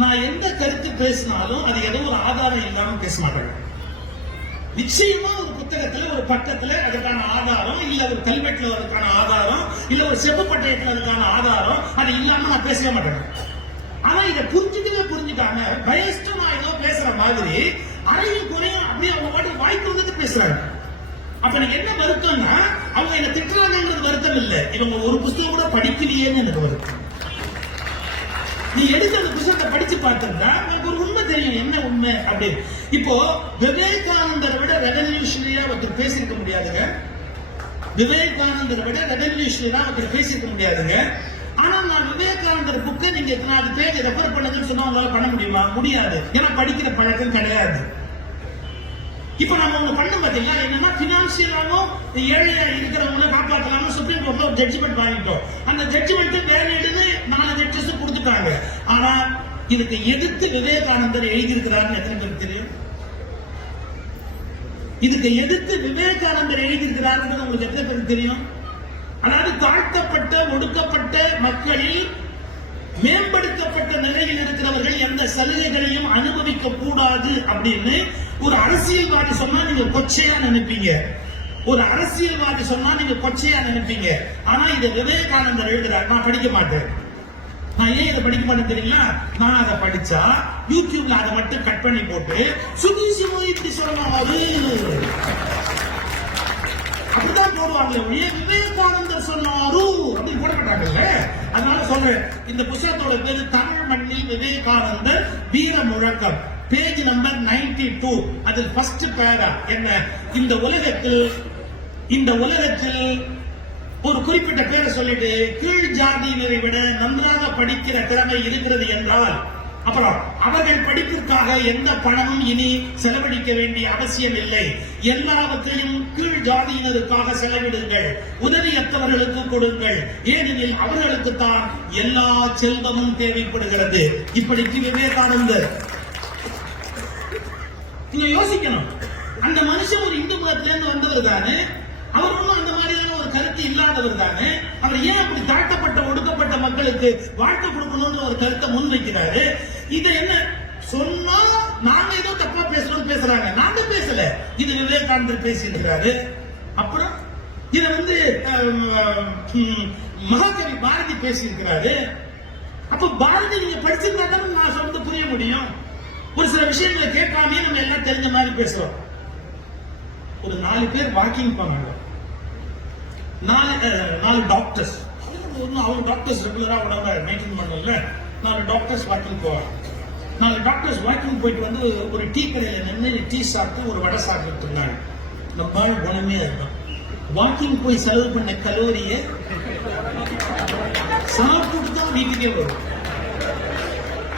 நான் எந்த கருத்து பேசினாலும் அது ஏதோ ஒரு ஆதாரம் இல்லாம பேச மாட்டாங்க. நிச்சயமா ஒரு புத்தகத்துல ஒரு பக்கத்துல அதுக்கான ஆதாரம் இல்ல ஒரு கல்வெட்டுல அதுக்கான ஆதாரம் இல்ல ஒரு செப்பு பட்டயத்துல அதுக்கான ஆதாரம் அது இல்லாம நான் பேசவே மாட்டேன். ஆனா இதை புரிஞ்சுக்கவே புரிஞ்சுக்காம பயஸ்ட் நான் ஏதோ பேசுற மாதிரி அறையும் குறையும் அப்படியே அவங்க பாட்டு வாய்ப்பு வந்து பேசுறாங்க. அப்ப எனக்கு என்ன வருத்தம்னா அவங்க என்ன திட்டுறாங்கிறது வருத்தம் இல்ல. இவங்க ஒரு புத்தகம் கூட படிக்கலையேன்னு எனக்கு வருத்தம். நீ எடுத்த புத்தகத்தை படிச்சு பார்த்தோம்னா நமக்கு ஒரு உண்மை தெரியும் என்ன உண்மை அப்படின்னு. இப்போ விவேகானந்தரை விட ரெவல்யூஷனரியா ஒருத்தர் பேசியிருக்க முடியாதுங்க. விவேகானந்தரை விட ரெவல்யூஷனரியா ஒருத்தர் பேசியிருக்க முடியாதுங்க. ஆனா நான் விவேகானந்தர் புக்கை நீங்க எத்தனாவது பேஜ் ரெஃபர் பண்ணுங்கன்னு சொன்னா உங்களால பண்ண முடியுமா? முடியாது. ஏன்னா படிக்கிற பழக்கம் கிடையாது. இப்ப நம்ம ஒண்ணு பண்ண பாத்தீங்களா? என்னன்னா பினான்சியலாவும் ஏழையா இருக்கிறவங்களை காப்பாற்றலாம்னு சுப்ரீம் கோர்ட்ல ஒரு ஜட்ஜ்மெண்ட் வாங்கிட்டோம். அந்த ஜட்ஜ்மெண்ட் வேலையிடுன்னு நாலு ஜட்ஜஸ் கொடுத்து கொடுத்துட்டாங்க ஆனா இதுக்கு எதிர்த்து விவேகானந்தர் எழுதியிருக்கிறாருன்னு எத்தனை தெரியும்? இதுக்கு எதிர்த்து விவேகானந்தர் எழுதியிருக்கிறாருன்றது உங்களுக்கு எத்தனை பேருக்கு தெரியும்? அதாவது தாழ்த்தப்பட்ட ஒடுக்கப்பட்ட மக்களில் மேம்படுத்தப்பட்ட நிலையில் இருக்கிறவர்கள் எந்த சலுகைகளையும் அனுபவிக்க கூடாது அப்படின்னு ஒரு அரசியல்வாதி சொன்னா நீங்க கொச்சையா நினைப்பீங்க. ஒரு அரசியல்வாதி சொன்னா நீங்க கொச்சையா நினைப்பீங்க. ஆனா இதை விவேகானந்தர் எழுதுறாரு. நான் படிக்க மாட்டேன். நான் ஏன் இதை படிக்க மாட்டேன் தெரியுங்களா? நான் அதை படிச்சா யூடியூப்ல அதை மட்டும் கட் பண்ணி போட்டு சுதீசியமா இப்படி சொல்லலாம் அது அப்படிதான் போடுவாங்களே ஒழிய விவேகானந்தர் சொன்னாரு. அப்படின்னு போட மாட்டாங்கல்ல அதனால சொல்றேன் இந்த புத்தகத்தோட பேரு தமிழ் மண்ணில் விவேகானந்தர் வீர முழக்கம் பேஜ் நம்பர் 92 டூ அதில் ஃபர்ஸ்ட் பேரா? என்ன? இந்த உலகத்தில் இந்த உலகத்தில் ஒரு குறிப்பிட்ட பேரை சொல்லிட்டு கீழ் ஜாதியினரை விட நன்றாக படிக்கிற திறமை இருக்கிறது என்றால் அப்புறம் அவர்கள் படிப்பிற்காக எந்த பணமும் இனி செலவழிக்க வேண்டிய அவசியம் இல்லை. எல்லாவற்றையும் கீழ் ஜாதியினருக்காக செலவிடுங்கள். உதவியற்றவர்களுக்கு கொடுங்கள். ஏனெனில் அவர்களுக்கு தான் எல்லா செல்வமும் தேவைப்படுகிறது. இப்படிக்கு விவேகானந்தர் நீங்க யோசிக்கணும். அந்த மனுஷன் ஒரு இந்து மதத்திலிருந்து வந்தவர் தானே? அவர் ஒன்றும் கருத்து இல்லாதவர் தானே? அவர் ஏன் அப்படி தாழ்த்தப்பட்ட ஒடுக்கப்பட்ட மக்களுக்கு வாழ்க்கை கொடுக்கணும்னு ஒரு கருத்தை முன்வைக்கிறாரு இது என்ன? சொன்னா நாங்க ஏதோ தப்பா பேசணும் பேசுறாங்க. நாங்க பேசல. இது விவேகானந்தர் பேசியிருக்கிறாரு. அப்புறம் இத வந்து மகாகவி பாரதி பேசியிருக்கிறாரு. அப்ப பாரதி நீங்க படிச்சிருந்தா தானே நான் சொல்றது புரிய முடியும். ஒரு சில விஷயங்களை கேட்காமயே நம்ம எல்லாம் தெரிஞ்ச மாதிரி பேசுறோம். ஒரு நாலு பேர் வாக்கிங் பண்ணணும் நாலு நாலு டாக்டர்ஸ் ஒன்றும் அவங்க டாக்டர்ஸ் ரெகுலராக உடம்ப மெயின்டைன் பண்ணல நாலு டாக்டர்ஸ் வாக்கிங் போவாங்க. நாலு டாக்டர்ஸ் வாக்கிங் போயிட்டு வந்து ஒரு டீ கடையில் நின்று டீ சாப்பிட்டு ஒரு வடை சாப்பிட்டு இருந்தாங்க. நம்ம குணமே இருக்கும் வாக்கிங் போய் செலவு பண்ண கலோரியை சாப்பிட்டு தான் வீட்டுக்கே வரும்.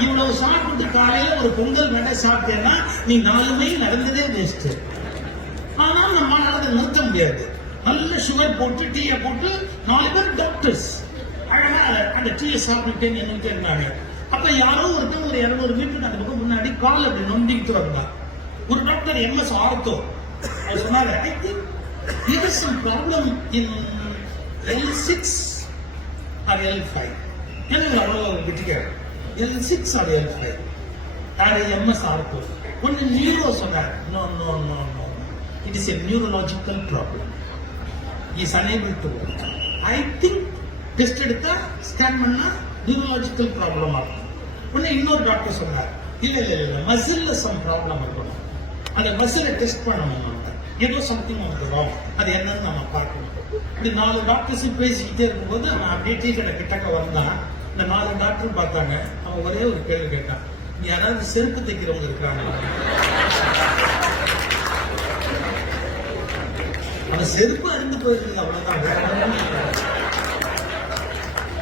இவ்வளவு சாப்பிட்டு காலையில ஒரு பொங்கல் வடை சாப்பிட்டேன்னா நீ நாலு மைல் நடந்ததே வேஸ்ட் ஆனால் நம்மளால அதை நிறுத்த முடியாது. நல்ல சுகர் போட்டு டீயை போட்டு நாலு பேர் டாக்டர்ஸ் அழகா அந்த டீயை சாப்பிட்டுட்டே நின்றுட்டே இருந்தாங்க. அப்ப யாரோ ஒருத்தன் ஒரு இருநூறு மீட்டர் அந்த பக்கம் முன்னாடி கால் அப்படி நொண்டிக்கிட்டு வந்தான் ஒரு டாக்டர் எம்எஸ் ஆர்த்தோ. அவர் சொன்னாரு I think there is some problem in L6 or L5 எனக்கு அவ்வளோ கிட்டிக்காரு L6 or L5 யாரு? MS ortho. ஒன்று நியூரோ சொன்னார். No no no no it is a neurological problem is unable to I think test எடுத்தா scan பண்ணா neurological problem ஆகும். உடனே இன்னொரு டாக்டர் சொன்னார். இல்ல இல்ல இல்ல மசில்ல சம் ப்ராப்ளம் இருக்கணும். அந்த மசிலை டெஸ்ட் பண்ணணும் நம்ம. ஏதோ சம்திங் வந்து ராங் அது என்னன்னு நம்ம பார்க்கணும். இப்படி நாலு டாக்டர்ஸும் பேசிக்கிட்டே இருக்கும்போது அவன் அப்படியே டீ கடை கிட்டக்க வந்தான். இந்த நாலு டாக்டரும் பார்த்தாங்க. அவன் ஒரே ஒரு கேள்வி கேட்டான். யாராவது செருப்பு தைக்கிறவங்க இருக்கிறாங்க அந்த செருப்பு அருந்து போயிருக்கு அவ்வளவுதான்.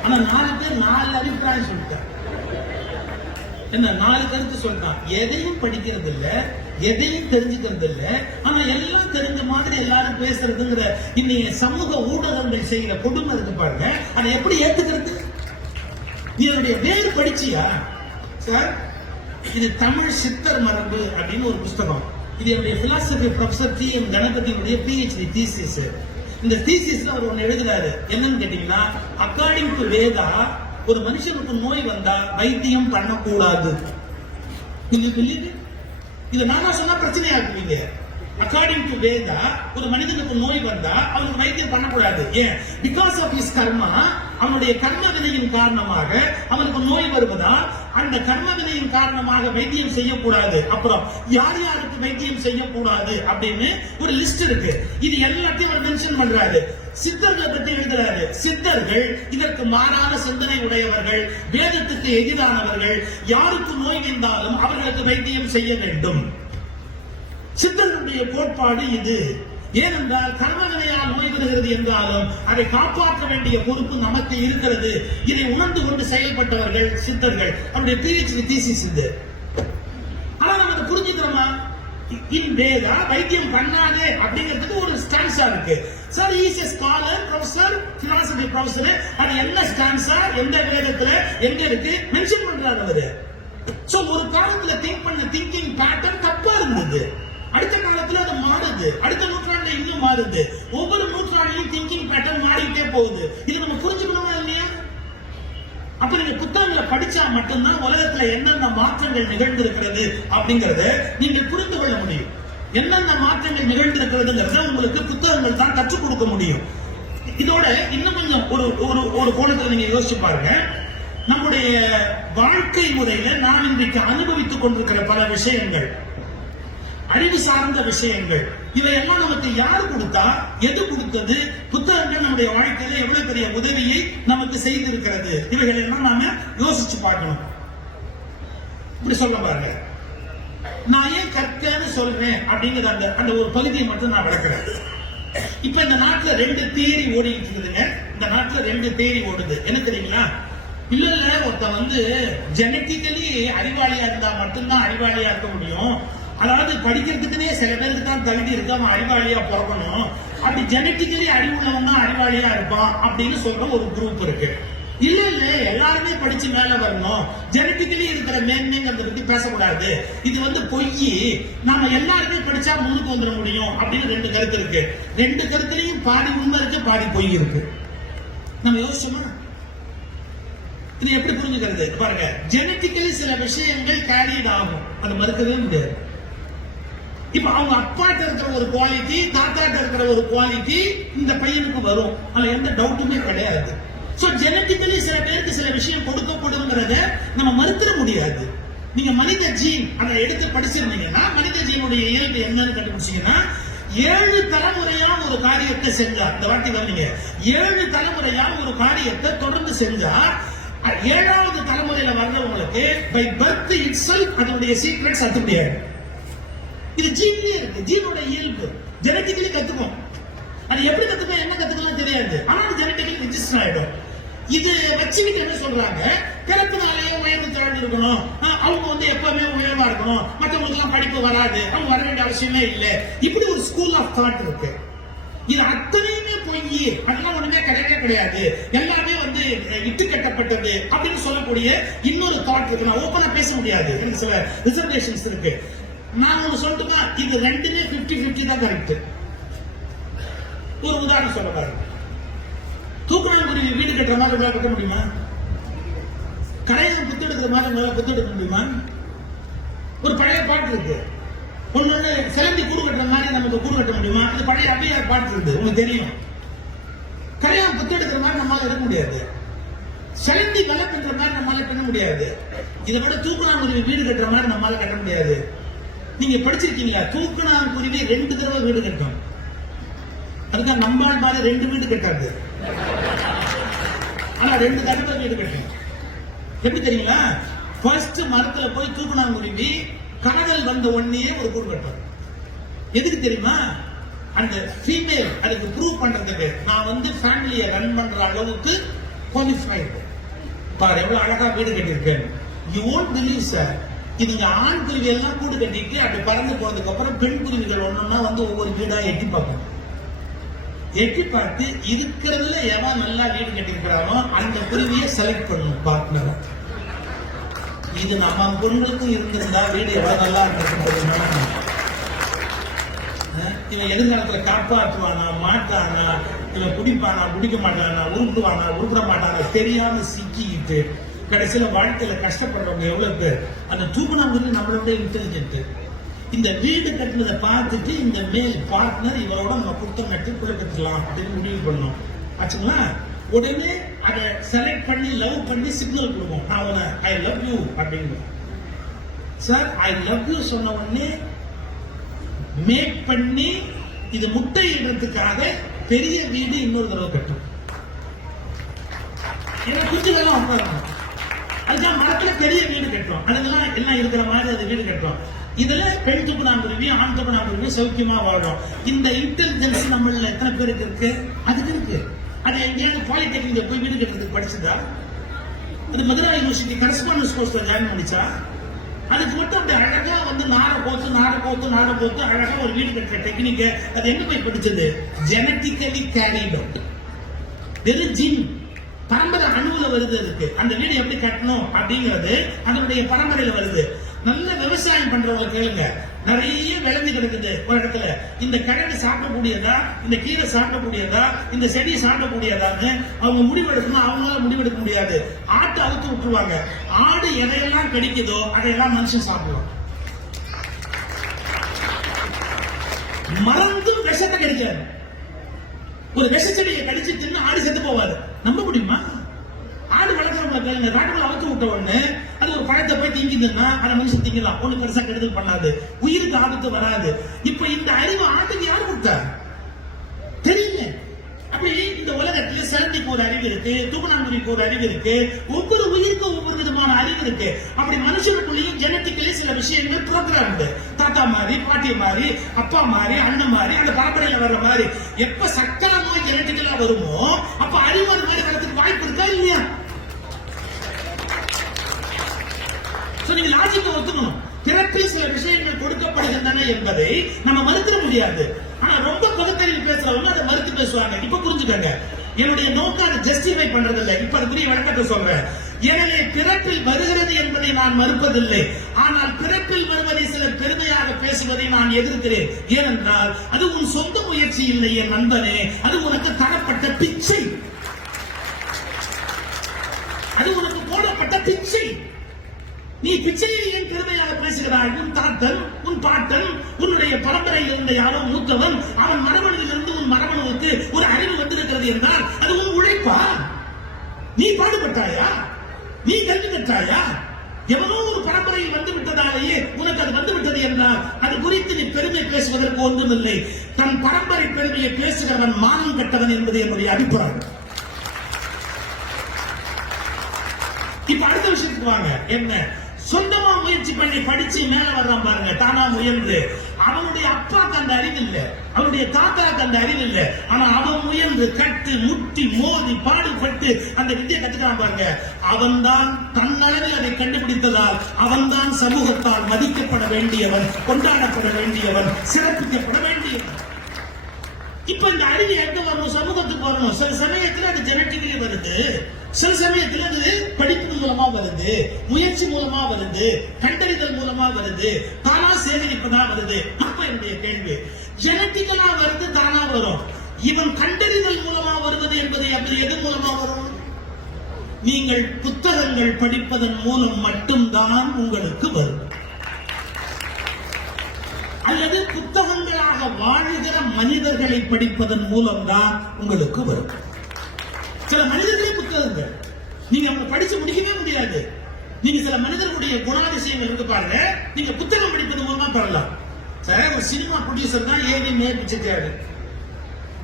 ஆனா நாலு பேர் நாலு அபிப்பிராயம் சொல்லிட்டேன் என்ன நாலு கருத்து சொல்லிட்டான் எதையும் படிக்கிறது இல்ல எதையும் தெரிஞ்சுக்கிறது இல்ல ஆனா எல்லாம் தெரிஞ்ச மாதிரி எல்லாரும் பேசுறதுங்கிற இன்னைக்கு சமூக ஊடகங்கள் செய்கிற கொடுமை இருக்கு பாருங்க. அதை எப்படி ஏத்துக்கிறது? நீ அதனுடைய வேறு படிச்சியா? சார் இது தமிழ் சித்தர் மரபு அப்படின்னு ஒரு புஸ்தகம். இது என்னுடைய பிலாசபி ப்ரொஃபசர் டி எம் கணபதியுடைய பிஹெச்டி தீசிஸ் இந்த தீசிஸ்ல அவர் ஒன்னு எழுதுறாரு என்னன்னு கேட்டீங்கன்னா அக்கார்டிங் டு வேதா ஒரு மனுஷனுக்கு நோய் வந்தா வைத்தியம் பண்ணக்கூடாது. இது believe இதை நானா சொன்னா பிரச்சனையா இருக்குவீங்க அக்கார்டிங் டு வேதா ஒரு மனிதனுக்கு நோய் வந்தா அவனுக்கு வைத்தியம் பண்ணக்கூடாது. ஏன்? பிகாஸ் ஆஃப் இஸ் கர்மா அவனுடைய கர்ம வினையின் காரணமாக அவனுக்கு நோய் வருவதால் அந்த கர்ம வினையின் காரணமாக வைத்தியம் செய்யக்கூடாது. அப்புறம் யார் யாருக்கு வைத்தியம் செய்யக்கூடாது அப்படின்னு ஒரு லிஸ்ட் இருக்கு. இது எல்லாத்தையும் அவர் மென்ஷன் பண்றாரு. சித்தர்களை பற்றி எழுதுறாரு. சித்தர்கள் இதற்கு மாறான சிந்தனை உடையவர்கள் வேதத்துக்கு எதிரானவர்கள். யாருக்கு நோய் வந்தாலும் அவர்களுக்கு வைத்தியம் செய்ய வேண்டும். சித்தர்களுடைய கோட்பாடு இது. ஏனென்றால் கர்மவினையால் நோய் வருகிறது என்றாலும் அதை காப்பாற்ற வேண்டிய பொறுப்பு நமக்கு இருக்கிறது. இதை உணர்ந்து கொண்டு செயல்பட்டவர்கள் சித்தர்கள். அவருடைய பிஹெச்டி தீசிஸ் இது. ஆனால் நம்ம அதை புரிஞ்சுக்கிறோமா இன் வேதா வைத்தியம் பண்ணாதே அப்படிங்கிறதுக்கு ஒரு ஸ்டான்ஸா இருக்கு. Sir is a scholar professor philosophy professor அது என்ன ஸ்டான்ஸா எந்த வேதத்துல? எங்க இருக்கு? மென்ஷன் பண்றாரு அவரு. சோ ஒரு காலத்துல திங்க் பண்ண திங்கிங் பேட்டர்ன் தப்பா இருந்தது. அடுத்த காலத்துல அது மாறுது. அடுத்த நூற்றாண்டுல இன்னும் மாறுது. ஒவ்வொரு நூற்றாண்டுலயும் திங்கிங் பேட்டர்ன் மாறிக்கிட்டே போகுது. இது நம்ம புரிஞ்சுக்கணுமா இல்லையா? அப்ப நீங்க புத்தகங்களை படிச்சா மட்டும்தான் உலகத்துல என்னென்ன மாற்றங்கள் நிகழ்ந்திருக்கிறது அப்படிங்கறத நீங்கள் புரிந்து கொள்ள முடியும். என்னென்ன மாற்றங்கள் நிகழ்ந்திருக்கிறதுங்கிறத உங்களுக்கு புத்தகங்கள் தான் கற்றுக் கொடுக்க முடியும். இதோட இன்னும் கொஞ்சம் ஒரு ஒரு ஒரு கோணத்துல நீங்க யோசிச்சு பாருங்க. நம்முடைய வாழ்க்கை முறையில நாம் இன்றைக்கு அனுபவித்துக் கொண்டிருக்கிற பல விஷயங்கள். அறிவு சார்ந்த விஷயங்கள். இதையெல்லாம் நமக்கு யார் கொடுத்தா? எது கொடுத்தது? புத்தகங்கள் நம்முடைய வாழ்க்கையில எவ்வளவு பெரிய உதவியை நமக்கு செய்திருக்கிறது? இவைகள் எல்லாம் நாம யோசிச்சு பார்க்கணும். இப்படி சொல்ல பாருங்க. நான் ஏன் கற்கன்னு சொல்றேன் அப்படிங்கிற அந்த அந்த ஒரு பகுதியை மட்டும் நான் விளக்குறேன். இப்ப இந்த நாட்டுல ரெண்டு தேரி ஓடிட்டு இருக்குதுங்க. இந்த நாட்டுல ரெண்டு தேரி ஓடுது. என்ன தெரியுங்களா? இல்ல இல்ல ஒருத்தன் வந்து ஜெனட்டிக்கலி அறிவாளியா இருந்தா மட்டும்தான் அறிவாளியா இருக்க முடியும். அதாவது படிக்கிறதுக்குன்னே சில பேருக்கு தான் தகுதி இருக்கு அவன் அறிவாளியா பிறக்கணும். அப்படி ஜெனட்டிக்கலி அறிவுள்ளவன் தான் அறிவாளியா இருப்பான் அப்படின்னு சொல்ற ஒரு குரூப் இருக்கு. இல்ல இல்ல எல்லாருமே படிச்சு மேல வரணும். ஜெனட்டிக்கலி இருக்கிற மேன்மைங்கிறத பத்தி பேசக்கூடாது. இது வந்து பொய் நாம எல்லாருமே படிச்சா முன்னுக்கு வந்துட முடியும் அப்படின்னு ரெண்டு கருத்து இருக்கு. ரெண்டு கருத்துலயும் பாதி உண்மை இருக்கு பாதி பொய் இருக்கு. நம்ம யோசிச்சோமா? இது எப்படி புரிஞ்சுக்கிறது? பாருங்க ஜெனட்டிக்கலி சில விஷயங்கள் கேரியட் ஆகும். அது மறுக்கவே முடியாது. இப்ப அவங்க அப்பாட்ட இருக்கிற ஒரு குவாலிட்டி தாத்தாட்ட இருக்கிற ஒரு குவாலிட்டி இந்த பையனுக்கு வரும். அதுல எந்த டவுட்டுமே கிடையாது. சோ ஜெனட்டிக்கலி சில பேருக்கு சில விஷயம் கொடுக்கப்படுங்கிறத நம்ம மறுத்துட முடியாது. நீங்க மனித ஜீன் அதை எடுத்து படிச்சிருந்தீங்கன்னா மனித ஜீனுடைய இயல்பு என்னன்னு கண்டுபிடிச்சீங்கன்னா ஏழு தலைமுறையா ஒரு காரியத்தை செஞ்சா இந்த வாட்டி வரீங்க ஏழு தலைமுறையா ஒரு காரியத்தை தொடர்ந்து செஞ்சா ஏழாவது தலைமுறையில வர்றவங்களுக்கு பை பர்த் இட்ஸ் அதனுடைய சீக்ரெட்ஸ் அத்து முடியாது இது ஜீன்லயே இருக்கு. ஜீனோட இயல்பு. ஜெனட்டிக்கலி கத்துக்கும் அது எப்படி கத்துக்கும் என்ன கத்துக்கலாம் தெரியாது. ஆனா அது ஜெனட்டிக்கலி ரெஜிஸ்டர் ஆயிடும். இது வச்சுக்கிட்டு என்ன சொல்றாங்க? பிறப்பினாலேயே உயர்ந்து தாழ்ந்து இருக்கணும். அவங்க வந்து எப்பவுமே உயர்வா இருக்கணும். மற்றவங்களுக்கு எல்லாம் படிப்பு வராது. அவங்க வர வேண்டிய அவசியமே இல்லை. இப்படி ஒரு ஸ்கூல் ஆஃப் தாட் இருக்கு. இது அத்தனையுமே பொய் அதெல்லாம் ஒண்ணுமே கிடையவே கிடையாது. எல்லாமே வந்து இட்டு கட்டப்பட்டது அப்படின்னு சொல்லக்கூடிய இன்னொரு தாட் இருக்கு. நான் ஓப்பனா பேச முடியாது. எனக்கு சில ரிசர்வேஷன்ஸ் இருக்கு. நான் ஒண்ணு சொல்லட்டுமா இது ரெண்டுமே 50 50 தான் கரெக்ட் ஒரு உதாரணம் சொல்ல பாருங்க. தூக்குநாங்குருவி வீடு கட்டுற மாதிரி உங்களால் கட்ட முடியுமா? கடையை புத்து எடுக்கிற மாதிரி உங்களால் புத்து எடுக்க முடியுமா? ஒரு பழைய பாட்டு இருக்கு. ஒன்னொன்னு சிலந்தி கூடு கட்டுற மாதிரி நமக்கு கூடு கட்ட முடியுமா? இது பழைய அபியார் பாட்டு இருக்கு. உங்களுக்கு தெரியும். கரையா புத்து எடுக்கிற மாதிரி நம்மளால எடுக்க முடியாது. சிலந்தி வெலை பண்ற மாதிரி நம்மளால பண்ண முடியாது. இதை விட தூக்குநாங்குருவி வீடு கட்டுற மாதிரி நம்மளால கட்ட முடியாது. நீங்க படிச்சிருக்கீங்களா? தூக்குநாங்குருவி ரெண்டு தடவை வீடு கட்டும் அதுதான் நம்மால் மாதிரி ரெண்டு வீடு கட்டாது. ஆனா ரெண்டு தடவை வீடு கட்டும் எப்படி தெரியுங்களா? ஃபர்ஸ்ட் மரத்துல போய் தூக்குநாங்குருவி கனகல் வந்த உடனே ஒரு கூடு கட்டும் எதுக்கு தெரியுமா? அந்த ஃபீமேல் அதுக்கு ப்ரூவ் பண்றதுக்கு நான் வந்து ஃபேமிலியை ரன் பண்ற அளவுக்கு குவாலிஃபை பாரு எவ்வளவு அழகா வீடு கட்டியிருக்கேன். யூ ஓன்ட் பிலீவ் சார் இதுங்க ஆண் குருவி எல்லாம் கூடு கட்டிட்டு அப்படி பறந்து போனதுக்கு அப்புறம் பெண் குருவிகள் ஒன்னொன்னா வந்து ஒவ்வொரு வீடா எட்டி பார்க்கும். எட்டி பார்த்து இருக்கிறதுல எவன் நல்லா வீடு கட்டிருக்கிறானோ அந்த குருவியை செலக்ட் பண்ணணும் பார்ட்னர் இது நம்ம பொண்ணுக்கும் இருந்திருந்தா வீடு எவ்வளவு நல்லா இருந்திருக்கும் இவன் எதிர்காலத்துல காப்பாற்றுவானா மாட்டானா இவன் குடிப்பானா குடிக்க மாட்டானா உருப்பிடுவானா உருப்பிட மாட்டானா தெரியாம சிக்கிக்கிட்டு கடைசியில் வாழ்க்கையில் கஷ்டப்படுறவங்க எவ்வளோ பேர்? அந்த தூக்குனாங்குருவி நம்மளோட விட இன்டெலிஜென்ட் இந்த வீடு கட்டுனதை பார்த்துட்டு இந்த மேல் பார்ட்னர் இவரோட நம்ம கொடுத்த நட்டு பிள்ளை கட்டலாம் அப்படின்னு முடிவு பண்ணோம். ஆச்சுங்களா? உடனே அதை செலக்ட் பண்ணி லவ் பண்ணி சிக்னல் கொடுக்கும் நான் உன ஐ லவ் யூ அப்படின்னு சார் ஐ லவ் யூ சொன்ன உடனே மேக் பண்ணி இது முட்டை இடுறதுக்காக பெரிய வீடு இன்னொரு தடவை கட்டும். ஏன்னா குஞ்சுகள்லாம் உட்காருங்க அதுதான் மரத்துல பெரிய வீடு கட்டுறோம். அதுக்கெல்லாம் எல்லாம் இருக்கிற மாதிரி அது வீடு கட்டுறோம். இதுல பெண் துப்புனாங்குருவி ஆண் துப்புனாங்குருவி சௌக்கியமா வாழ்றோம். இந்த இன்டெலிஜென்ஸ் நம்மள எத்தனை பேருக்கு இருக்கு? அதுக்கு இருக்கு. அது எங்கேயாவது பாலிடெக்னிக்ல போய் வீடு கட்டுறதுக்கு படிச்சதா? அது மதுரா யூனிவர்சிட்டி கரஸ்பாண்டன்ஸ் கோர்ஸ்ல ஜாயின் பண்ணிச்சா? அதுக்கு மட்டும் அப்படி அழகா வந்து நார போத்து நார போத்து நார போத்து அழகா ஒரு வீடு கட்டுற டெக்னிக்க அது எங்க போய் படிச்சது? ஜெனட்டிக்கலி கேரிட் அவுட் வெறும் ஜின் பரம்பரை அணுவுல வருது இருக்கு அந்த வீடு எப்படி கட்டணும் அப்படிங்கிறது அதனுடைய பரம்பரையில வருது. நல்ல விவசாயம் பண்றவங்க கேளுங்க. நிறைய விளைஞ்சு கிடக்குது ஒரு இடத்துல. இந்த கிழங்கு சாப்பிடக்கூடியதா? இந்த கீரை சாப்பிடக்கூடியதா? இந்த செடி சாப்பிடக்கூடியதான்னு அவங்க முடிவெடுக்கணும்? அவங்களால முடிவெடுக்க முடியாது. ஆட்டை அவுத்து விட்டுருவாங்க. ஆடு எதையெல்லாம் கிடைக்குதோ அதையெல்லாம் மனுஷன் சாப்பிடுவாங்க மறந்தும் விஷத்தை கிடைக்காது. ஒரு விஷ செடியை கடிச்சு தின்னு ஆடு செத்து போவாது. நம்ப முடியுமா? ஆடு வளர்க்குற மாதிரி இந்த காட்டுக்குள்ள அவுத்து விட்ட உடனே அது ஒரு பழத்தை போய் திங்கிதுன்னா அதை மனுஷன் திங்கலாம். ஒண்ணு பெருசா கெடுதல் பண்ணாது. உயிருக்கு ஆபத்து வராது. இப்ப இந்த அறிவு ஆட்டுக்கு யார் கொடுத்தா? தெரியல. அப்படி இந்த உலகத்துல சிலந்திக்கு ஒரு அறிவு இருக்கு தூக்குநாங்குடிக்கு ஒரு அறிவு இருக்கு ஒவ்வொரு உயிருக்கும் ஒவ்வொரு விதமான அறிவு இருக்கு. அப்படி மனுஷனுக்குள்ளேயும் ஜெனட்டிக்கலி சில விஷயங்கள் ப்ரோக்ராம் தாத்தா மாதிரி பாட்டி மாதிரி அப்பா மாதிரி அண்ணன் மாதிரி அந்த பரம்பரையில வர்ற மாதிரி எப்ப சக்கரமா ஜெனட்டிக்கலா வருமோ? அப்ப அறிவு மாதிரி வரதுக்கு வாய்ப்பு இருக்கா இல்லையா? சோ நீங்க லாஜிக்க ஒத்துக்கணும். பிறப்பில் சில விஷயங்கள் கொடுக்கப்படுகின்றன என்பதை நம்ம மறுத்திட முடியாது. ஆனா ரொம்ப பகுத்தறிவு பேசுறவங்க அதை மறுத்து பேசுவாங்க. இப்ப புரிஞ்சுக்கங்க. என்னுடைய நோக்கம் அதை ஜஸ்டிஃபை பண்றது இல்லை இப்ப அதுக்குரிய வழக்கத்தை சொல்றேன். எனவே பிறப்பில் வருகிறது என்பதை நான் மறுப்பதில்லை. ஆனால் பிறப்பில் வருவதை சிலர் பெருமையாக பேசுவதை நான் எதிர்க்கிறேன். ஏனென்றால் அது உன் சொந்த முயற்சி இல்லை என் நண்பனே. அது உனக்கு தரப்பட்ட பிச்சை. அது உனக்கு போடப்பட்ட பிச்சை. நீ பிச்சையை ஏன் பெருமையாக பேசுகிறாய்? உன் தாத்தன் உன் பாட்டன் உன்னுடைய பரம்பரையில் இருந்த யாரோ மூத்தவன் அவன் மரபணுவிலிருந்து உன் மரபணுவுக்கு ஒரு அறிவு வந்திருக்கிறது என்றால் அது உன் உழைப்பா? நீ பாடுபட்டாயா? நீ கல்வி கற்றாயா எவனோ ஒரு பரம்பரையில் வந்து விட்டதாலேயே உனக்கு அது வந்து விட்டது என்றால் அது குறித்து நீ பெருமை பேசுவதற்கு ஒன்றுமில்லை. தன் பரம்பரை பெருமையை பேசுகிறவன் மானம் கட்டவன் என்பது என்னுடைய அபிப்பிராயம். இப்ப அடுத்த விஷயத்துக்கு வாங்க. என்ன? சொந்தமா முயற்சி பண்ணி படிச்சு மேல வர்றான் பாருங்க. தானா முயன்று. அவனுடைய அப்பாக்கு அந்த அறிவு இல்ல அவனுடைய தாத்தாக்கு அந்த அறிவு இல்ல ஆனா அவன் முயன்று கட்டு முட்டி மோதி பாடுபட்டு அந்த வித்தியை கத்துக்கிறான் பாருங்க. அவன்தான் தன்னளவில் அதை கண்டுபிடித்ததால் அவன்தான் சமூகத்தால் மதிக்கப்பட வேண்டியவன் கொண்டாடப்பட வேண்டியவன் சிறப்பிக்கப்பட வேண்டியவன். இப்ப இந்த அறிவு எங்க வரணும் சமூகத்துக்கு வரணும். சில சமயத்துல அது ஜெனட்டிக்கலி வருது. சில சமயத்துல அது படிப்பு மூலமா வருது. முயற்சி மூலமா வருது. கண்டறிதல் மூலமா வருது. சேகரிப்பு தான் வருது அப்ப என்னுடைய கேள்வி ஜெனட்டிக்கலா வருது தானா வரும். இவன் கண்டறிதல் மூலமா வருவது என்பது அப்படி எது மூலமா வரும்? நீங்கள் புத்தகங்கள் படிப்பதன் மூலம் மட்டும்தான் உங்களுக்கு வரும். அல்லது புத்தகங்களாக வாழுகிற மனிதர்களை படிப்பதன் மூலம்தான் உங்களுக்கு வரும். சில மனிதர்களே புத்தகங்கள். நீங்க அவங்க படிச்சு முடிக்கவே முடியாது. நீங்க சில மனிதர்களுடைய குணாதிசயங்கள் இருக்கு பாருங்க. நீங்க புத்தகம் படிப்பது மூலமா பெறலாம் சார் ஒரு சினிமா ப்ரொடியூசர் தான் ஏவி நேர்பிச்சிருக்காரு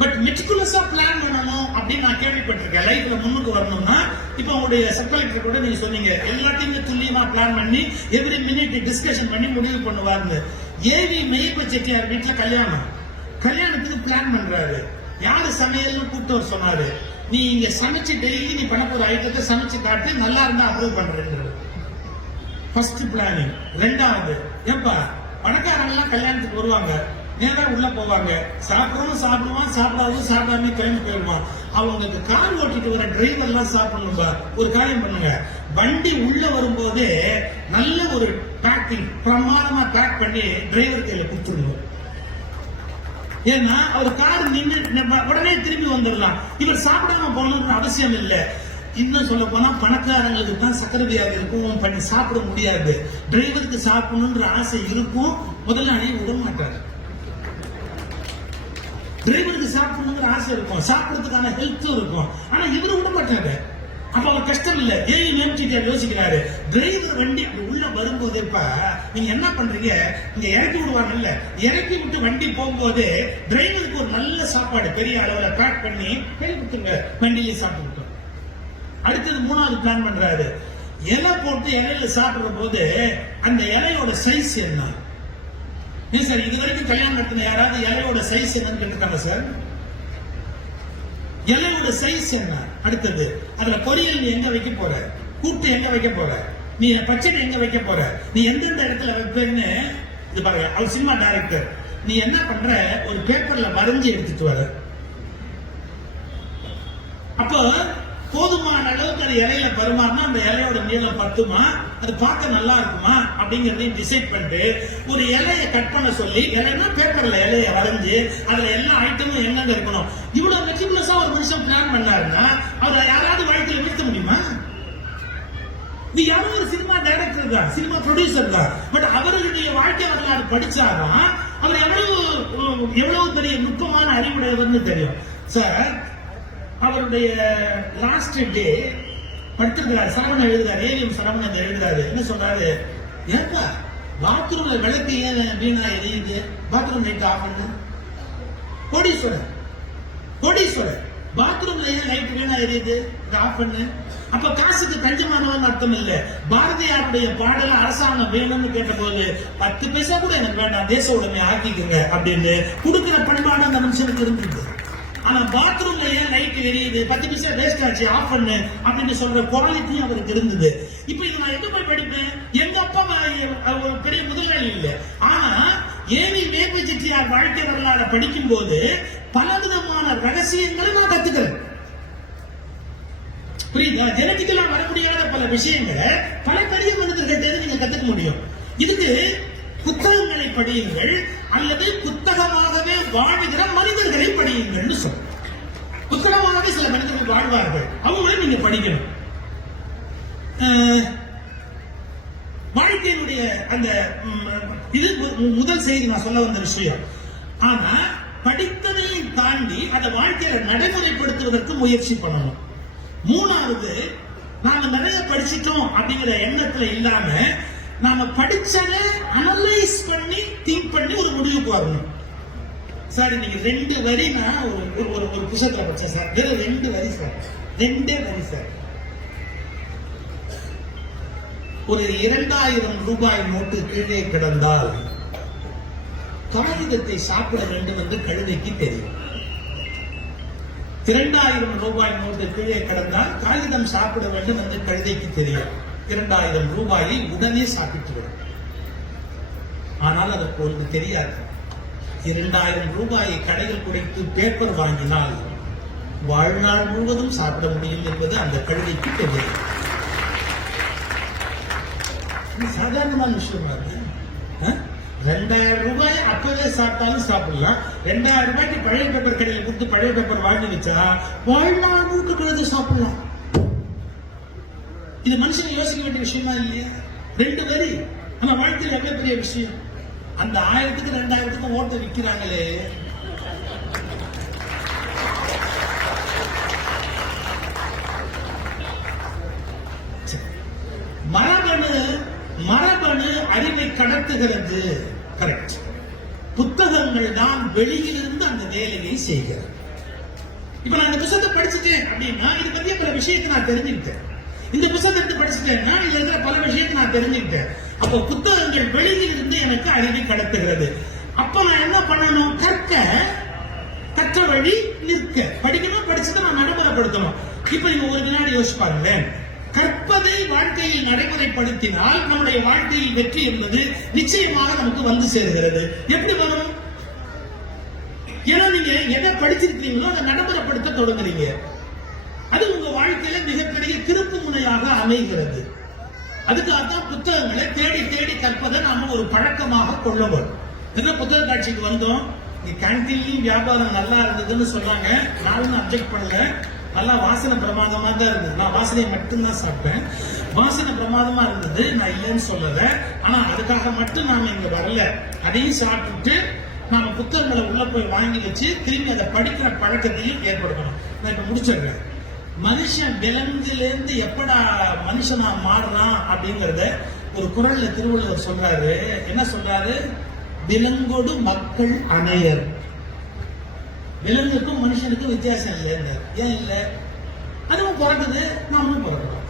பட் மெட்டிகுலஸா பிளான் பண்ணணும் அப்படின்னு நான் கேள்விப்பட்டிருக்கேன். லைஃப்ல முன்னுக்கு வரணும்னா இப்போ உங்களுடைய சப் கலெக்டர் கூட நீங்க சொன்னீங்க எல்லாத்தையுமே துல்லியமா பிளான் பண்ணி எவ்ரி மினிட் டிஸ்கஷன் பண்ணி முடிவு பண்ணுவாருன்னு. ஏவி மெய்ப்ப செட்டியார் வீட்டுல கல்யாணம். கல்யாணத்துக்கு பிளான் பண்றாரு. யாரு சமையல்னு கூப்பிட்டு சொன்னாரு. நீ இங்க சமைச்சு டெய்லி நீ பண்ண போற ஐட்டத்தை சமைச்சு காட்டு நல்லா இருந்தா அப்ரூவ் பண்றேன் ஃபர்ஸ்ட் பிளானிங் ரெண்டாவது ஏப்பா பணக்காரங்கெல்லாம் கல்யாணத்துக்கு வருவாங்க. நேரம் உள்ள போவாங்க. சாப்பிடறவங்க சாப்பிடுவான் சாப்பிடாதவங்க சாப்பிடாம கிளம்பி போயிடுவான். அவங்களுக்கு கார் ஓட்டிட்டு வர டிரைவர் எல்லாம் சாப்பிடணும்பா. ஒரு காரியம் பண்ணுங்க. வண்டி உள்ள வரும்போதே நல்ல ஒரு பேக்கிங் பிரமாதமா பேக் பண்ணி டிரைவர் கையில கொடுத்துடுங்க ஏன்னா அவர் கார் நின்று உடனே திரும்பி வந்துடலாம். இவர் சாப்பிடாம போகணும்னு அவசியம் இல்லை. இன்னும் சொல்ல போனா பணக்காரங்களுக்கு தான் சக்கரை வியாதி இருக்கும் பண்ணி சாப்பிட முடியாது. டிரைவருக்கு சாப்பிடணுன்ற ஆசை இருக்கும். முதலாளி விட மாட்டார். டிரைவருக்கு சாப்பிடணுங்கிற ஆசை இருக்கும். சாப்பிடறதுக்கான ஹெல்த்தும் இருக்கும். ஆனா இவரு விட மாட்டாரு. அப்ப அவர் கஷ்டம் இல்ல. ஏன் நியமிச்சுட்டு யோசிக்கிறாரு? டிரைவர் வண்டி அப்படி உள்ள வரும்போது இப்ப நீங்க என்ன பண்றீங்க? இங்க இறக்கி விடுவாங்க இல்ல. இறக்கி விட்டு வண்டி போகும்போது டிரைவருக்கு ஒரு நல்ல சாப்பாடு பெரிய அளவுல பேக் பண்ணி கை கொடுத்துருங்க. வண்டியிலே சாப்பிடுங்க. அடுத்தது மூணாவது பிளான் பண்றாரு. இலை போட்டு இலையில சாப்பிடுற போது அந்த இலையோட சைஸ் என்ன? ஏன் சார் இது வரைக்கும் கல்யாணம் நடத்தின யாராவது இலையோட சைஸ் என்னன்னு கேட்டுருக்காங்க சார்? இலையோட சைஸ் என்ன? அடுத்தது அதுல பொரியல் நீ எங்க வைக்க போற? கூட்டு எங்க வைக்க போற? நீ பச்சடி எங்க வைக்க போற? நீ எந்தெந்த இடத்துல வைப்பேன்னு இது பாருங்க அவர் சினிமா டைரக்டர் நீ என்ன பண்ற? ஒரு பேப்பர்ல வரைஞ்சி எடுத்துட்டு வர. அப்போ போதுமான இலையில பருமாறினா அந்த இலையோட நீளம் பத்துமா அது பார்க்க நல்லா இருக்குமா? அப்படிங்கறதையும் டிசைட் பண்ணிட்டு ஒரு இலையை கட் பண்ண சொல்லி இலைன்னா பேப்பர்ல இலைய வரைஞ்சு அதுல எல்லா ஐட்டமும் எங்கெங்க இருக்கணும்? இவ்வளவு மெட்டிகுலஸா ஒரு மனுஷன் பிளான் பண்ணாருன்னா அவரை யாராவது வாழ்க்கையில வீழ்த்த முடியுமா? நீ யாரோ ஒரு சினிமா டைரக்டர் தான் சினிமா ப்ரொடியூசர் தான். பட் அவருடைய வாழ்க்கை வரலாறு படிச்சாதான் அவர் எவ்வளவு எவ்வளவு பெரிய நுட்பமான அறிவுடையவர்னு தெரியும். சார் அவருடைய லாஸ்ட் டே படுத்திருக்கிறார். சரவணன் எழுதுறாரு ஏவிஎம் சரவணன் எழுதுறாரு என்ன சொல்றாரு? ஏப்பா பாத்ரூம்ல விளக்கு ஏன் வீணா எரியுது? பாத்ரூம் லைட் ஆஃப் பண்ணு. கோடீஸ்வரர் கோடீஸ்வரர் பாத்ரூம்ல ஏன் லைட் வீணா எரியுது? இதை ஆஃப் பண்ணு. அப்ப காசுக்கு தஞ்சமானவன் அர்த்தம் இல்ல. பாரதியாருடைய பாடல அரசாங்கம் வேணும்னு கேட்டபோது பத்து பைசா கூட எனக்கு வேண்டாம். தேச உடைமை ஆக்கிக்குங்க அப்படின்னு கொடுக்கிற பண்பாடு அந்த மனுஷனுக்கு இருந்தது ஆனா பாத்ரூம்ல ஏன் லைட் எரியுது? பத்து பைசா வேஸ்ட் ஆச்சு ஆஃப் பண்ணு அப்படின்னு சொல்ற குவாலிட்டி அவருக்கு இருந்தது. இப்ப இது நான் எங்க போய் படிப்பேன்? எங்க அப்பா பெரிய முதலாளி இல்ல. ஆனா ஏவி வேப்ப செட்டியார் வாழ்க்கை வரலாறு படிக்கும் போது பல விதமான ரகசியங்களை நான் கத்துக்கிறேன். புரியுதா? ஜெனட்டிக்கலா வர முடியாத பல விஷயங்களை பல பெரிய மனிதர்கள்ட்ட நீங்க கத்துக்க முடியும். இதுக்கு புத்தகங்களை படியுங்கள் அல்லது புத்தகமாகவே வாழுகிற மனிதர்களை படியுங்கள்னு சொல்றேன் புத்தகமாகவே சில மனிதர்கள் வாழ்வார்கள். அவங்கள நீங்க படிக்கணும். வாழ்க்கையினுடைய அந்த இது மு- முதல் செய்தி நான் சொல்ல வந்த விஷயம். ஆனா படித்ததையும் தாண்டி அதை வாழ்க்கையில நடைமுறைப்படுத்துவதற்கு முயற்சி பண்ணணும். மூணாவது நாங்க நிறைய படிச்சிட்டோம் அப்படிங்கிற எண்ணத்துல இல்லாம நாம படிச்சத அனலைஸ் பண்ணி திங்க் பண்ணி ஒரு முடிவுக்கு வரணும். சார் இன்னைக்கு ரெண்டு வரி நான் ஒரு ஒரு- ஒரு ஒரு படிச்சேன் சார் வெறும் ரெண்டு வரி சார் ரெண்டே வரி சார் ஒரு இரண்டாயிரம் ரூபாய் நோட்டு கீழே கிடந்தால் காகிதத்தை சாப்பிட வேண்டும் என்று கழுதைக்கு தெரியும். இரண்டாயிரம் ரூபாய் நோட்டு கீழே கிடந்தால் காகிதம் சாப்பிட வேண்டும் என்று கழுதைக்கு தெரியும். இரண்டாயிரம் ரூபாயை உடனே சாப்பிட்டு விடும் ஆனால் அதற்கு ஒன்று தெரியாது. இரண்டாயிரம் ரூபாயை கடையில் குறைத்து பேப்பர் வாங்கினால் வாழ்நாள் முழுவதும் சாப்பிட முடியும் என்பது அந்த கழுதைக்கு தெரியும் இது சாதாரணமான விஷயம் இருக்கு ரெண்டாயிரம் ரூபாய் அப்பவே சாப்பிட்டாலும் சாப்பிடலாம். ரெண்டாயிரம் ரூபாய்க்கு பழைய பேப்பர் கடையில் கொடுத்து பழைய பேப்பர் வாங்கி வச்சா வாழ்நாள் முழுக்க பிறகு சாப்பிடலாம். இது மனுஷன் யோசிக்க வேண்டிய விஷயமா இல்லையா? ரெண்டு வரி. நம்ம வாழ்க்கையில் எவ்வளவு பெரிய விஷயம்? அந்த ஆயிரத்துக்கு ரெண்டாயிரத்துக்கு ஓட்ட விற்கிறாங்களே. மரபணு மரபணு அறிவை கடத்துகிறது. கரெக்ட் புத்தகங்கள் தான் வெளியிலிருந்து அந்த வேலையை செய்கிறது. இப்ப நான் இந்த புத்தகத்தை படிச்சுட்டேன் அப்படின்னா இது பத்திய பல விஷயத்தை நான் தெரிஞ்சுக்கிட்டேன். இந்த புத்தகத்தை எடுத்து படிச்சுட்டேன்னா இதுல இருக்கிற பல விஷயத்தை நான் தெரிஞ்சுக்கிட்டேன். அப்போ புத்தகங்கள் வெளியிலிருந்து எனக்கு அறிவை கடத்துகிறது அப்ப நான் என்ன பண்ணணும்? கற்க கற்ற வழி நிற்க. படிக்கணும் படிச்சுட்டு நான் நடைமுறைப்படுத்தணும். இப்ப நீங்க ஒரு வினாடி யோசிச்சு பாருங்களேன். கற்பதை வாழ்க்கையில் நடைமுறைப்படுத்தினால் நம்முடைய வாழ்க்கையில் வெற்றி என்பது நிச்சயமாக நமக்கு வந்து சேர்கிறது. எப்படி வரும்? ஏன்னா நீங்க எதை படிச்சிருக்கீங்களோ அதை நடைமுறைப்படுத்த தொடங்குறீங்க அது உங்க வாழ்க்கையில மிகப்பெரிய திருப்பு அமைகிறது. அதுக்காகத்தான் புத்தகங்களை தேடி தேடி கற்பதை நாம ஒரு பழக்கமாக கொள்ள வரும் என்ன புத்தக காட்சிக்கு வந்தோம்? நீ கேன்டீன்லயும் வியாபாரம் நல்லா இருந்ததுன்னு சொன்னாங்க. நானும் அப்ஜெக்ட் அப்செக்ட் பண்ணல. நல்லா வாசனை பிரமாதமா தான் இருந்தது. நான் வாசனையை மட்டும்தான் சாப்பிட்டேன். வாசனை பிரமாதமா இருந்தது. நான் இல்லைன்னு சொல்லல. ஆனா அதுக்காக மட்டும் நாம இங்க வரல. அதையும் சாப்பிட்டுட்டு நாம புத்தகங்களை உள்ள போய் வாங்கி வச்சு திரும்பி அதை படிக்கிற பழக்கத்தையும் ஏற்படுத்தணும். நான் இப்ப முடிச்சிடுறேன். மனுஷன் விலங்குலேருந்து எப்படா மனுஷனா மாறுறான் அப்படிங்கறத ஒரு குரல்ல திருவள்ளுவர் சொல்றாரு. என்ன சொல்றாரு? விலங்கோடு மக்கள் அணையர். விலங்குக்கும் மனுஷனுக்கும் வித்தியாசம் இல்லைன்னு ஏன் இல்லை? அதுவும் பிறக்குது நாமளும் பிறக்கிறோம்.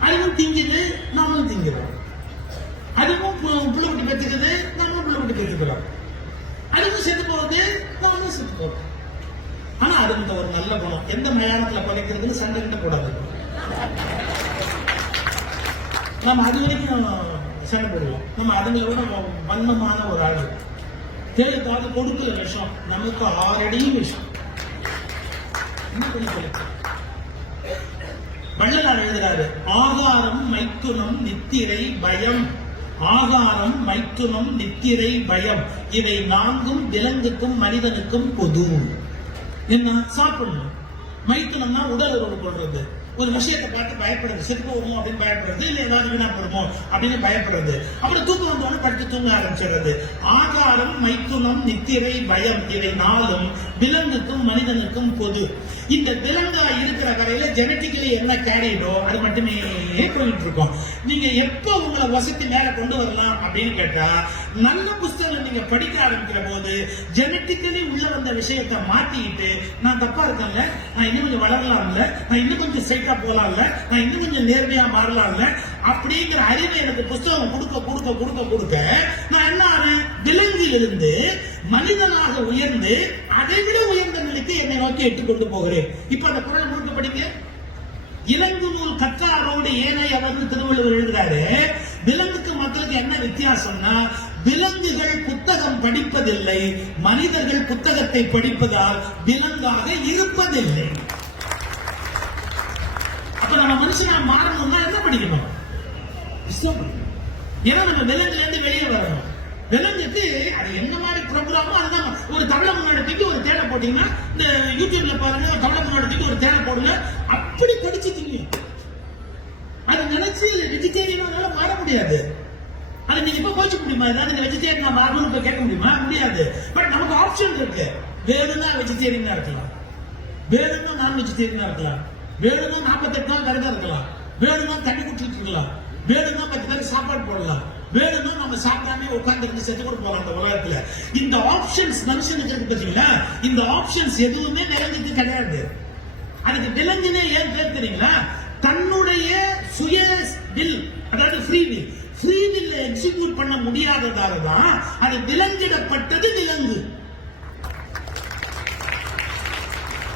அதுவும் திங்குது நாமளும் திங்குறோம். அதுவும் பு- பெற்றுக்குது நாமளும் புள்ள பெற்றுக்கிறோம் அதுவும் செத்து போகுது நாமளும் செத்து போகிறோம் ஆனா அதுக்கு ஒரு நல்ல குணம். எந்த மயானத்துல படைக்கிறதுன்னு சண்டை கிட்ட கூடாது நம்ம அது வரைக்கும் சண்டை போடுவோம். நம்ம அதுங்களை விட வன்மமான ஒரு ஆள். தேடுக்காக கொடுக்கல விஷம். நமக்கு ஆறடியும் விஷம். வள்ளலார் எழுதுறாரு ஆகாரம் மைத்துனம் நித்திரை பயம். ஆகாரம் மைத்துனம் நித்திரை பயம். இவை நான்கும் விலங்குக்கும் மனிதனுக்கும் பொது. என்ன? சாப்பிடணும் மைத்துனம்னா உடல் உறவு கொள்றது. ஒரு விஷயத்தை பார்த்து பயப்படுறது. செத்து போகுமோ அப்படின்னு பயப்படுறது இல்லை ஏதாவது வீணா போடுமோ அப்படின்னு பயப்படுறது. அப்புறம் தூக்கம் வந்தோடனே படுத்து தூங்க ஆரம்பிச்சிடுறது. ஆகாரம் மைத்துனம் நித்திரை பயம் இவை நாளும் விலங்குக்கும் மனிதனுக்கும் பொது. இந்த விலங்கா இருக்கிற வரையில ஜெனட்டிக்கலி என்ன கேரியடோ அது மட்டுமே போயிட்டு இருக்கோம் நீங்க எப்ப உங்களை வசதி மேல கொண்டு வரலாம் அப்படின்னு கேட்டா நல்ல புஸ்தகம் நீங்க படிக்க ஆரம்பிக்கிற போது ஜெனட்டிக்கலி உள்ள வந்த விஷயத்தை மாத்திக்கிட்டு நான் தப்பா இருக்கேன்ல? நான் இன்னும் கொஞ்சம் வளரலாம்ல? நான் இன்னும் கொஞ்சம் ஸ்ட்ரைட்டா போலாம்ல? நான் இன்னும் கொஞ்சம் நேர்மையா மாறலாம்ல? அப்படிங்கிற அறிவை எனக்கு புஸ்தகம் கொடுக்க கொடுக்க கொடுக்க கொடுக்க நான் என்ன விலங்கு விலங்கிலிருந்து மனிதனாக உயர்ந்து அதை விட உயர்ந்த நிலைக்கு என்னை நோக்கி எட்டு கொண்டு போகிறேன். இப்ப அந்த குரல் முழுக்க படிக்க இலங்கு நூல் கற்றாரோடு ஏனை அவர் திருவள்ளுவர் எழுதுறாரு. விலங்குக்கு மக்களுக்கு என்ன வித்தியாசம்னா விலங்குகள் புத்தகம் படிப்பதில்லை மனிதர்கள் புத்தகத்தை படிப்பதால் விலங்காக இருப்பதில்லை. அப்ப நம்ம மனுஷனா மாறணும்னா என்ன படிக்கணும்? ஏன்னா நம்ம விலங்குலேருந்து வெளியே வரணும். விலங்குக்கு அது என்ன மாதிரி ப்ரோக்ராமோ அதுதான். ஒரு தமிழை முன்னாடி ஒரு தேடை போட்டீங்கன்னா இந்த யூடியூப்ல பாருங்க தமிழை முன்னாடி ஒரு தேனை போடுங்க. அப்படி படிச்சு திங்கும் அதை நினைச்சு வெஜிடேரியனால மாற முடியாது. அதை நீங்க இப்ப போச்சு முடியுமா? ஏதாவது இந்த வெஜிடேரியன் மாறணும்னு இப்ப கேட்க முடியுமா? முடியாது. பட் நமக்கு ஆப்ஷன் இருக்கு. வேணும்னா வெஜிடேரியனா இருக்கலாம். வேணும்னா நான் வெஜிடேரியனா இருக்கலாம். வேணும்னா நாற்பத்தெட்டு நாள் கருதா இருக்கலாம். வேணும்னா தண்ணி குடிச்சிட்டு இருக்கலாம். வேணும்னா பத்து பேருக்கு சாப்பாடு போடலாம். வேணும்னா நம்ம சாப்பிடாம உட்கார்ந்து இருந்து செத்து கூட போறோம் அந்த உலகத்துல. இந்த ஆப்ஷன்ஸ் மனுஷனுக்கு இருக்கு பாத்தீங்களா? இந்த ஆப்ஷன்ஸ் எதுவுமே விலங்குக்கு கிடையாது. அதுக்கு விலங்குனே ஏன் பேர் தெரியுங்களா? தன்னுடைய சுய வில் அதாவது free will free will execute பண்ண முடியாததால தான் அது விலங்கிடப்பட்டது விலங்கு.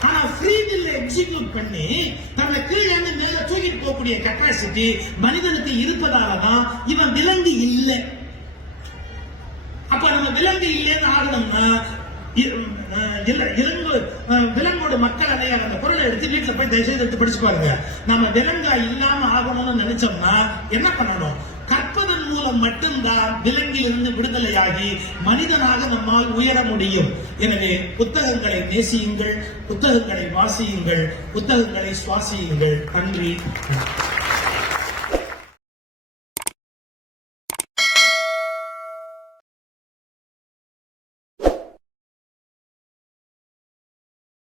ஆனா ஃப்ரீ வில் எக்ஸிக்யூட் பண்ணி தன்னை கீழே இருந்து மேல தூக்கிட்டு போகக்கூடிய கெப்பாசிட்டி மனிதனுக்கு இருப்பதால தான் இவன் விலங்கு இல்லை. அப்ப நம்ம விலங்கு இல்லைன்னு ஆகணும்னா இ- விலங்கோட மக்கள் அணையார் அந்த குரலை எடுத்து வீட்டுல போய் தயவுசெய்து எடுத்து படிச்சு பாருங்க நம்ம விலங்கா இல்லாம ஆகணும்னு நினைச்சோம்னா என்ன பண்ணணும்? கற்பதன் மூலம் மட்டும்தான் விலங்கிலிருந்து விடுதலையாகி மனிதனாக நம்மால் உயர முடியும். எனவே புத்தகங்களை நேசியுங்கள் புத்தகங்களை வாசியுங்கள் புத்தகங்களை சுவாசியுங்கள். நன்றி.